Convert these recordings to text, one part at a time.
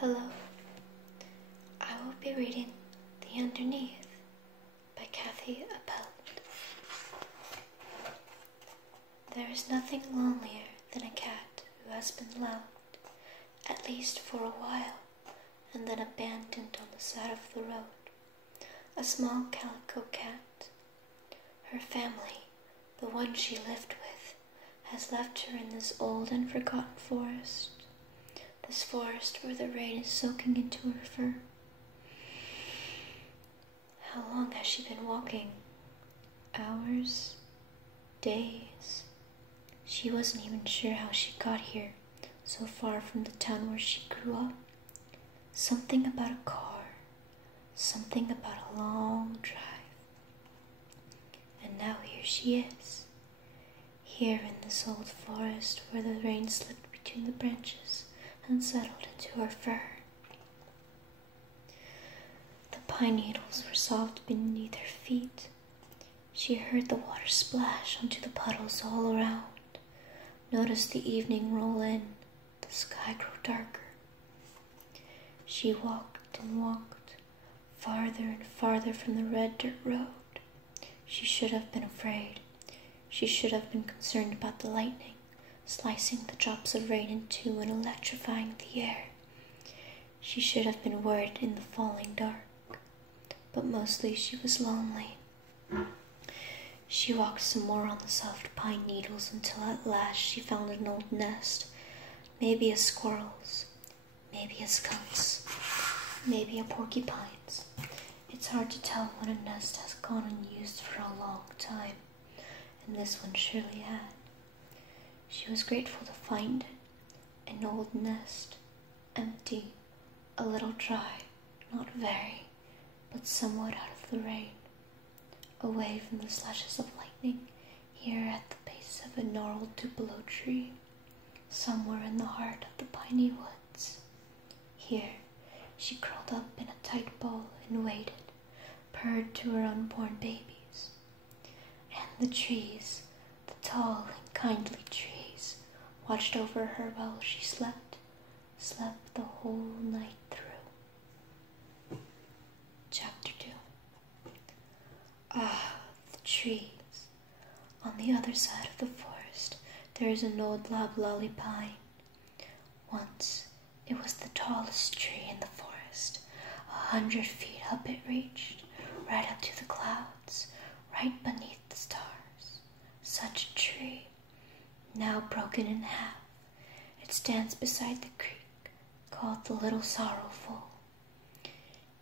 Hello. I will be reading The Underneath by Kathi, Appelt. There is nothing lonelier than a cat who has been loved, at least for a while, and then abandoned on the side of the road. A small calico cat. Her family, the one she lived with, has left her in this old and forgotten forest. This forest where the rain is soaking into her fur. How long has she been walking? Hours? Days? She wasn't even sure how she got here, so far from the town where she grew up. Something about a car. Something about a long drive. And now here she is. Here in this old forest where the rain slipped between the branches and settled into her fur. The pine needles were soft beneath her feet. She heard the water splash onto the puddles all around, noticed the evening roll in, the sky grow darker. She walked and walked, farther and farther from the red dirt road. She should have been afraid. She should have been concerned about the lightning, slicing the drops of rain in two and electrifying the air. She should have been worried in the falling dark, but mostly she was lonely. She walked some more on the soft pine needles until at last she found an old nest, maybe a squirrel's, maybe a skunk's, maybe a porcupine's. It's hard to tell when a nest has gone unused for a long time, and this one surely had. She was grateful to find it, an old nest, empty, a little dry, not very, but somewhat out of the rain, away from the slashes of lightning, here at the base of a gnarled tupelo tree, somewhere in the heart of the piney woods. Here, she curled up in a tight ball and waited, purred to her unborn babies. And the trees, the tall and kindly trees, watched over her while she slept the whole night through. Chapter 2. Ah, the trees. On the other side of the forest, there is an old loblolly pine. Once, it was the tallest tree in the forest. 100 feet up it reached, right up to the clouds, right beneath the stars. Such a tree, now broken in half. It stands beside the creek, called the Little Sorrowful.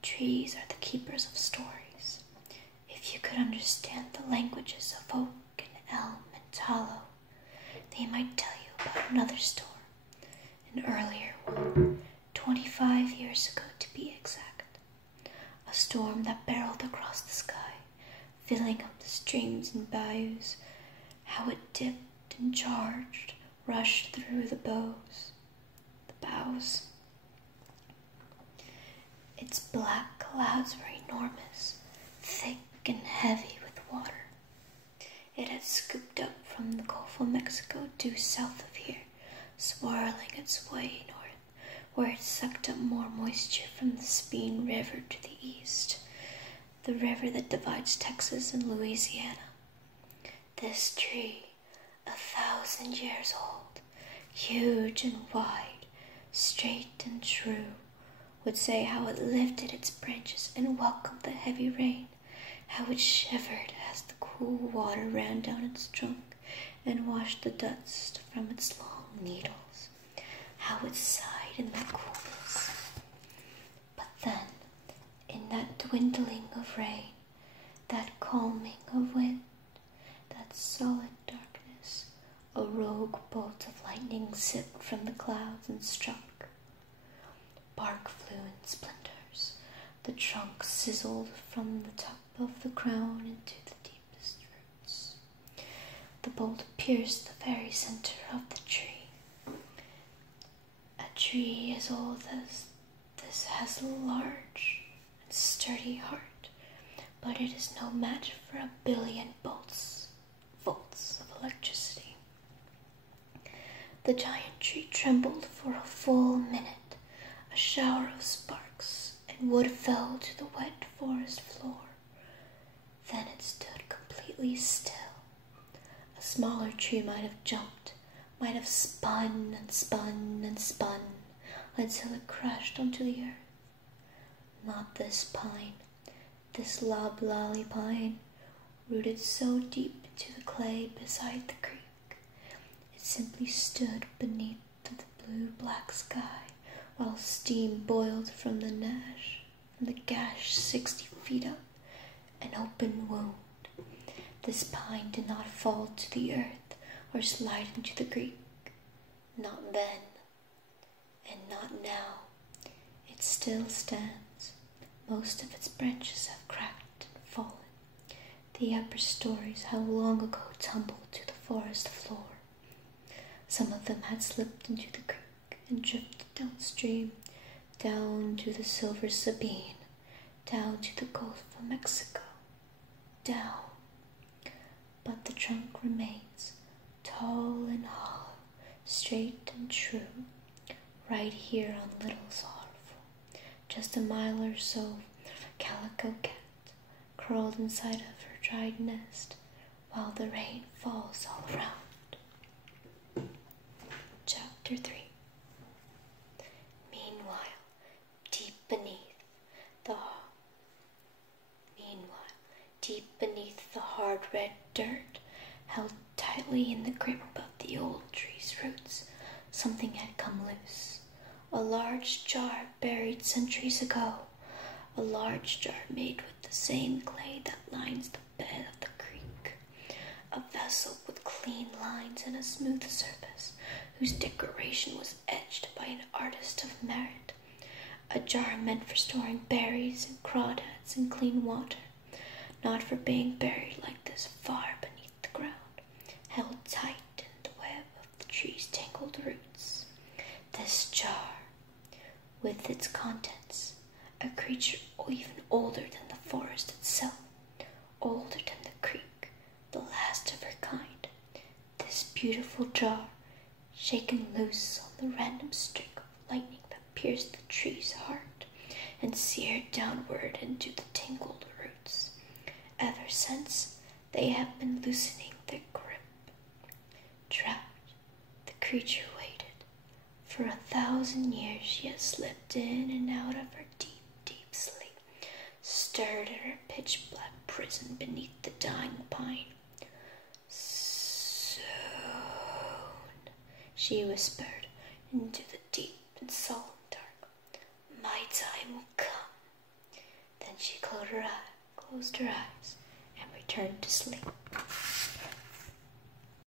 Trees are the keepers of stories. If you could understand the languages of oak and elm and tallow, they might tell you about another storm, an earlier one, 25 years ago to be exact. A storm that barreled across the sky, filling up the streams and bayous, how it dipped and charged, rushed through the boughs. Its black clouds were enormous, thick and heavy with water. It had scooped up from the Gulf of Mexico due south of here, swirling its way north, where it sucked up more moisture from the Sabine River to the east, the river that divides Texas and Louisiana. This tree, 1,000 years old, huge and wide, straight and true, would say how it lifted its branches and welcomed the heavy rain, how it shivered as the cool water ran down its trunk and washed the dust from its long needles, how it sighed in the coolness. But then, in that dwindling of rain, that calming of wind, that solid darkness, a rogue bolt of lightning zipped from the clouds and struck. Bark flew in splinters. The trunk sizzled from the top of the crown into the deepest roots. The bolt pierced the very center of the tree. A tree as old as this has a large and sturdy heart, but it is no match for 1 billion volts of electricity. The giant tree trembled for a full minute, A shower of sparks and wood fell to the wet forest floor. Then it stood completely still. A smaller tree might have jumped, might have spun and spun and spun until it crashed onto the earth. Not this pine, this loblolly pine, rooted so deep into the clay beside the creek. It simply stood beneath the blue-black sky while steam boiled from the gash 60 feet up, an open wound. This pine did not fall to the earth or slide into the creek. Not then, and not now. It still stands. Most of its branches have cracked and fallen. The upper stories have long ago tumbled to the forest floor. Some of them had slipped into the creek and drifted downstream, down to the Silver Sabine, down to the Gulf of Mexico, down. But the trunk remains, tall and hollow, straight and true, right here on Little Sorrowful, just a mile or so from a calico cat, curled inside of her dried nest, while the rain falls all around. Chapter 3. Meanwhile, deep beneath the hard red dirt, held tightly in the grip of the old tree's roots, something had come loose. A large jar buried centuries ago, a large jar made with the same clay that lines the bed of the creek, a vessel with clean lines and a smooth surface, whose decoration was etched by an artist of merit, a jar meant for storing berries and crawdads in clean water, not for being buried like this far beneath the ground, held tight in the web of the tree's tangled roots. This jar, with its contents, a creature even older than the forest itself, older than the creek, the last of her kind. This beautiful jar, shaken loose on the random streak of lightning that pierced the tree's heart and seared downward into the tangled roots. Ever since, they have been loosening their grip. Trapped, the creature waited. For 1,000 years she has slipped in and out of her deep, deep sleep, stirred in her pitch-black prison beneath the dying pine. Soon, she whispered into the deep and solemn dark, my time will come. Then she closed her eyes and returned to sleep.